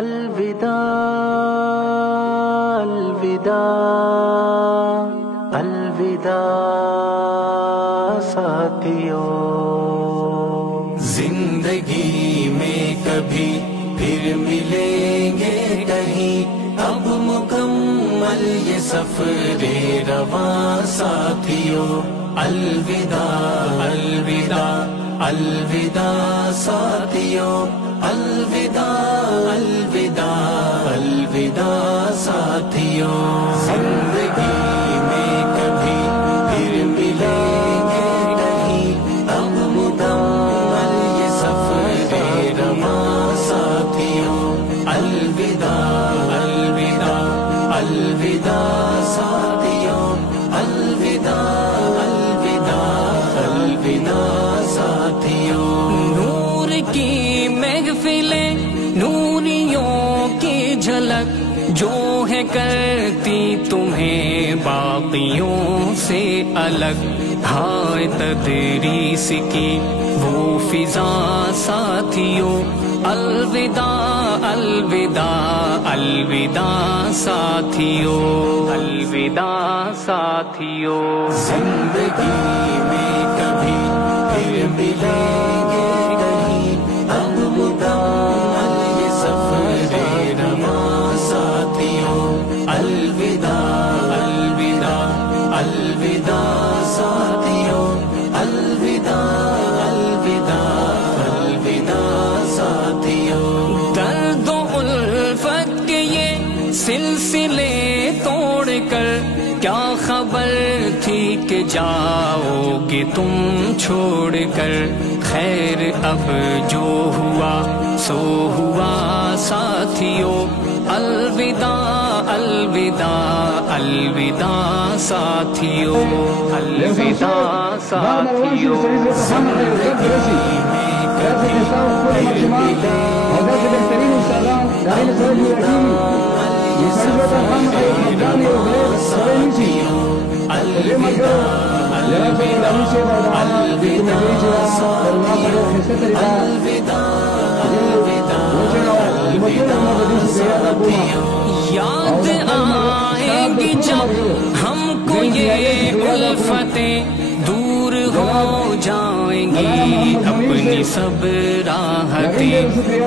الوداع الوداع الوداع ساتھیوں، زندگی میں کبھی پھر ملیں گے کہیں، اب مکمل یہ سفر رواں ساتھیوں، الوداع الوداع الوداع ساتھیوں، الوداع الوداع الوداع ساتھیوں، زندگی میں کبھی پھر ملیں گے نہیں، اب مکمل یہ سفر رواں ساتھیوں، الوداع الوداع الوداع ساتھیوں، الوداع الوداع الوداع ساتھیوں، نور کی محفلیں نوریوں کی جھلک جو ہے کرتی تمہیں باقیوں سے الگ، ہائے تدریس کی وہ فضا ساتھیوں، الوداع الوداع الوداع ساتھیوں، الوداع ساتھیوں، زندگی میں کبھی پھر ملیں گے نہیں، اب مکمل یہ سفر رواں ساتھیوں، الوداع الوداع الوداع ساتھیوں، الوداع الوداع الوداع ساتھیوں، درد و الفت کے یہ سلسلے توڑ کر کیا خبر تھی کہ جاؤ گے تم چھوڑ کر، خیر اب جو ہوا سو ہوا ساتھیوں، الوداع الوداع الوداع ساتھیوں، الوداع ساتھیوں، یاد آئے گی جب ہم کو یہ الفتیں، دور ہو جائیں گی اپنی سب راحتیں،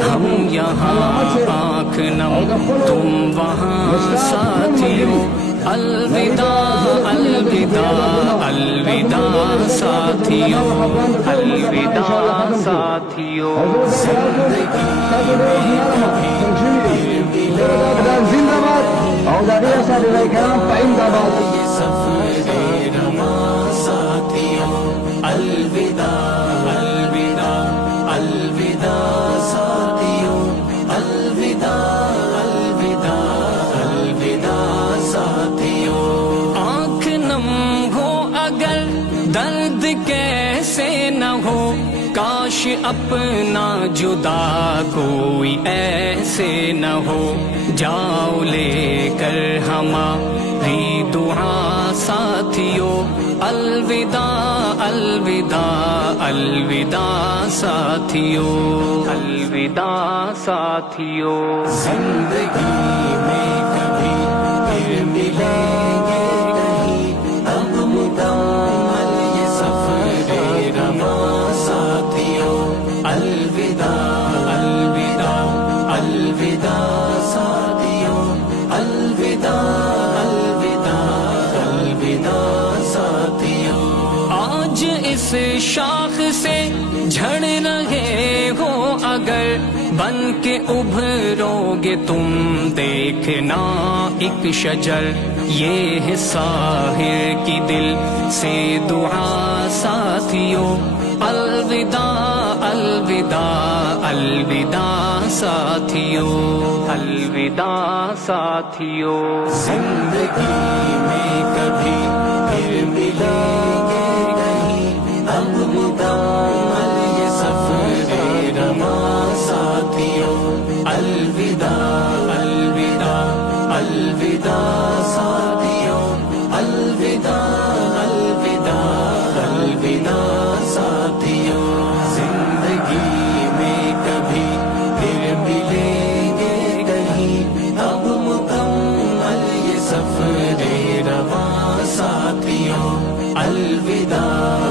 ہم یہاں آنکھ نم تم وہاں ساتھیوں، الوداع الوداع الوداع ساتھیوں، الوداع ساتھیوں، زندہ باد اوداریہ صاحب کرام پائندہ باد، یہ سفر رواں ساتھیوں، الوداع الوداع الوداع ساتھیوں، الوداع الوداع الوداع ساتھیوں، آنکھ نم ہو اگر درد کیسے نہ ہو، کاش اپنا جدا کوئی ایسے نہ ہو، جاؤ لے کر ہماری دعا ساتھیوں، الوداع الوداع الوداع ساتھیوں، الوداع ساتھیوں، زندگی میں کبھی پھر ملیں گے نہیں، اب مکمل یہ سفر رواں ساتھیوں، الوداع الوداع الوداع ساتھیوں، الوداع الوداع الوداع ساتھیوں، آج اس شاخ سے جھڑ رہے ہو اگر، بن کے ابھرو گے تم دیکھنا ایک شجر، یہ ہے ساحر کی دل سے دعا ساتھیوں، الوداع الوداع الوداع ساتھیوں، الوداع ساتھیوں، زندگی میں کبھی پھر ملیں گے نہیں، اب مکمل یہ سفر رواں ساتھیوں، الوداع الوداع الوداع ساتھیوں، الوداع الوداع الوداع ساتھیوں، زندگی میں کبھی پھر ملیں گے الوداع